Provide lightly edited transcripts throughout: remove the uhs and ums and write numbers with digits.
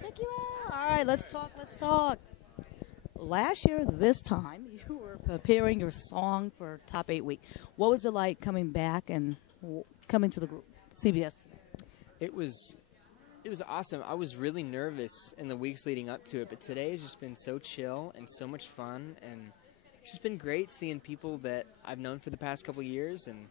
Check you out. All right, let's talk. Let's talk. Last year, this time, you were preparing your song for Top 8 Week. What was it like coming back and coming to the group, CBS? It was awesome. I was really nervous in the weeks leading up to it, but today has just been so chill and so much fun, and it's just been great seeing people that I've known for the past couple of years, and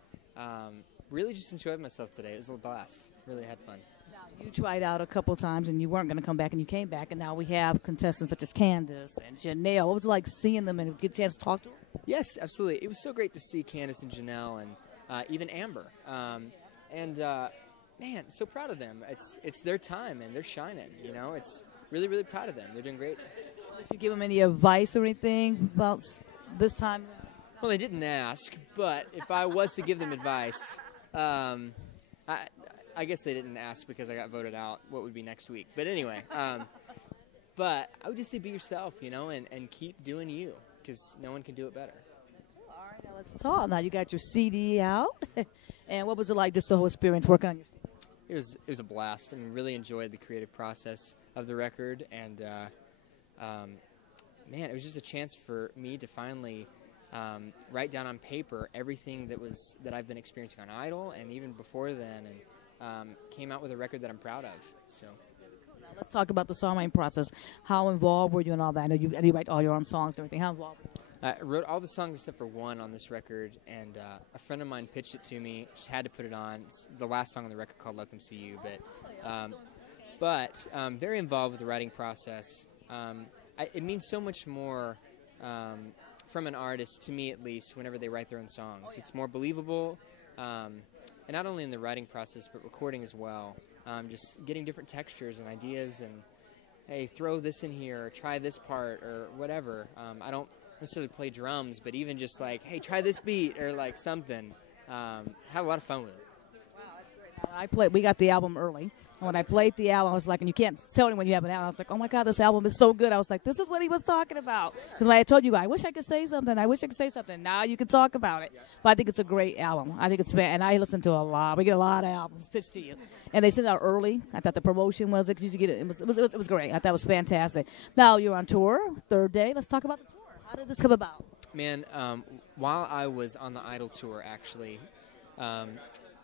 really just enjoyed myself today. It was a blast. Really had fun. Now, you tried out a couple times, and you weren't going to come back, and you came back, and now we have contestants such as Candace and Janelle. What was it like seeing them and get a chance to talk to them? Yes, absolutely. It was so great to see Candace and Janelle and even Amber. Man, so proud of them. It's their time, and they're shining. You know, it's really, really proud of them. They're doing great. Did you give them any advice or anything about this time? Well, they didn't ask, but if I was to give them advice, I guess they didn't ask because I got voted out what would be next week. But anyway, but I would just say be yourself, you know, and keep doing you, because no one can do it better. All right, now let's talk. Now you got your CD out, and what was it like, just the whole experience working on your CD? It was a blast. I mean, really enjoyed the creative process of the record, and man, it was just a chance for me to finally write down on paper everything that I've been experiencing on Idol, and even before then, and came out with a record that I'm proud of. So. Now let's talk about the songwriting process. How involved were you in all that? I know you write all your own songs and everything. How involved were you? I wrote all the songs except for one on this record, and a friend of mine pitched it to me. Just had to put it on. It's the last song on the record called "Let Them See You," but very involved with the writing process. It means so much more from an artist, to me at least, whenever they write their own songs. It's more believable, and not only in the writing process, but recording as well. Just getting different textures and ideas, and hey, throw this in here, or try this part, or whatever. I don't necessarily play drums, but even just like, hey, try this beat, or like something. Had a lot of fun with it. Wow, that's great. We got the album early. And when I played the album, I was like, and you can't tell anyone you have an album. I was like, oh my God, this album is so good. I was like, this is what he was talking about. Because when I told you, I wish I could say something. Now you can talk about it. But I think it's a great album. I think it's and I listen to a lot. We get a lot of albums pitched to you, and they sent it out early. I thought the promotion was it. You get it. It was great. I thought it was fantastic. Now you're on tour, third day. Let's talk about the tour. How did this come about? Man, while I was on the Idol tour, actually.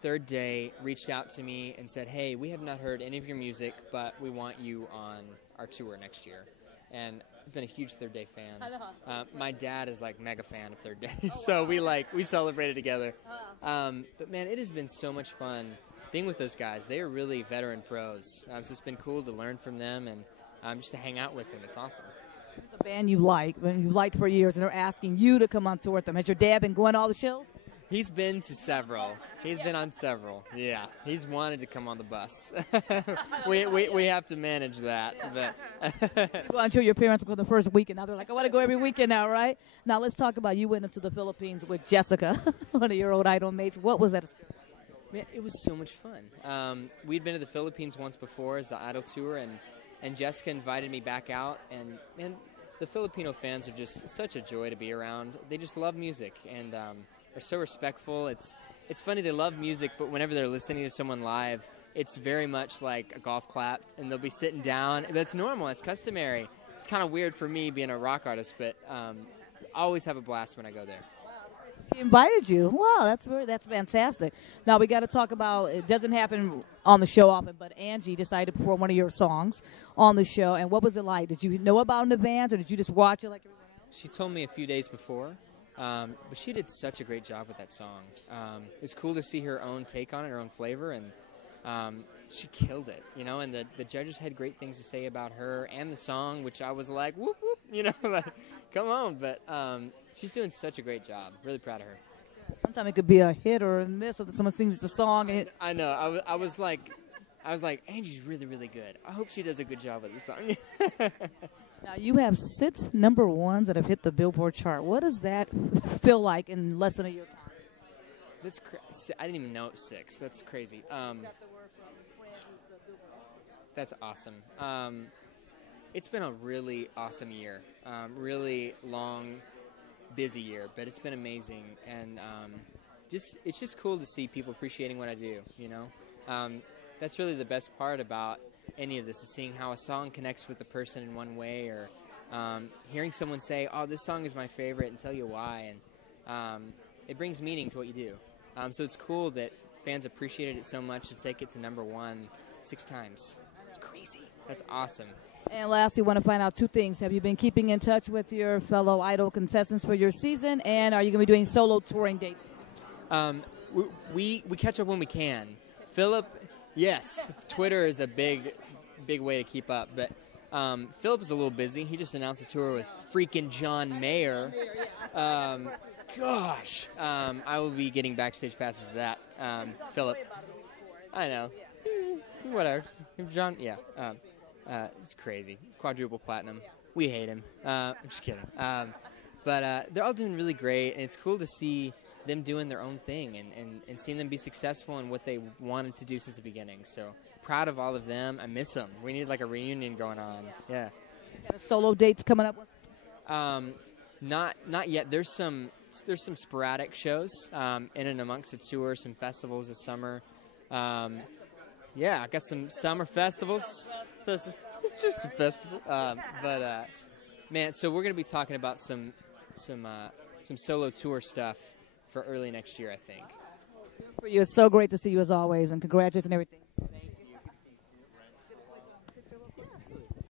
Third Day reached out to me and said, hey, we have not heard any of your music, but we want you on our tour next year. And I've been a huge Third Day fan. My dad is like mega fan of Third Day, so we celebrated together. But man, it has been so much fun being with those guys. They are really veteran pros, so it's been cool to learn from them and just to hang out with them. It's awesome. It's a band you liked for years, and they're asking you to come on tour with them. Has your dad been going to all the shows? He's been to several. He's been on several. Yeah, he's wanted to come on the bus. we have to manage that. But you go on tour, your parents go the first weekend. Now they're like, I want to go every weekend now, right? Now let's talk about you went up to the Philippines with Jessica, one of your old Idol mates. What was that experience? Man, it was so much fun. We'd been to the Philippines once before as the Idol tour, and Jessica invited me back out. And man, the Filipino fans are just such a joy to be around. They just love music, and are so respectful. It's funny, they love music, but whenever they're listening to someone live, it's very much like a golf clap, and they'll be sitting down. That's normal. It's customary. It's kind of weird for me being a rock artist, but I always have a blast when I go there. She invited you. Wow, that's fantastic. Now we got to talk about, it doesn't happen on the show often, but Angie decided to perform one of your songs on the show, and what was it like? Did you know about it in advance, or did you just watch it like everyone else? She told me a few days before. But she did such a great job with that song. It was cool to see her own take on it, her own flavor, and she killed it, you know, and the judges had great things to say about her and the song, which I was like, whoop, whoop, you know, like, come on. But she's doing such a great job. Really proud of her. Sometimes it could be a hit or a miss, or someone sings the song. And I know. I was like, Angie's really, really good. I hope she does a good job with the song. Now, you have 6 number ones that have hit the Billboard chart. What does that feel like in less than a year time? That's I didn't even know it was 6. That's crazy. That's awesome. It's been a really awesome year. Really long, busy year, but it's been amazing. And it's just cool to see people appreciating what I do, you know? That's really the best part about any of this, is seeing how a song connects with the person in one way, or hearing someone say, "Oh, this song is my favorite," and tell you why, and it brings meaning to what you do. So it's cool that fans appreciated it so much to take it to #1 6 times. It's crazy. That's awesome. And lastly, want to find out 2 things. Have you been keeping in touch with your fellow Idol contestants for your season, and are you going to be doing solo touring dates? We catch up when we can. Philip, yes, Twitter is a big way to keep up, but Philip is a little busy. He just announced a tour with freaking John Mayer. Gosh, I will be getting backstage passes to that. Philip, I know, whatever. John, yeah, it's crazy. Quadruple platinum. We hate him. I'm just kidding. But they're all doing really great, and it's cool to see them doing their own thing and seeing them be successful in what they wanted to do since the beginning. So proud of all of them. I miss them. We need like a reunion going on. Yeah. Got solo dates coming up? Not yet. There's some sporadic shows in and amongst the tour, some festivals this summer. Yeah, I got some summer festivals. So it's just a festival. Man, so we're gonna be talking about some solo tour stuff for early next year, I think. For you, it's so great to see you as always, and congratulations and everything.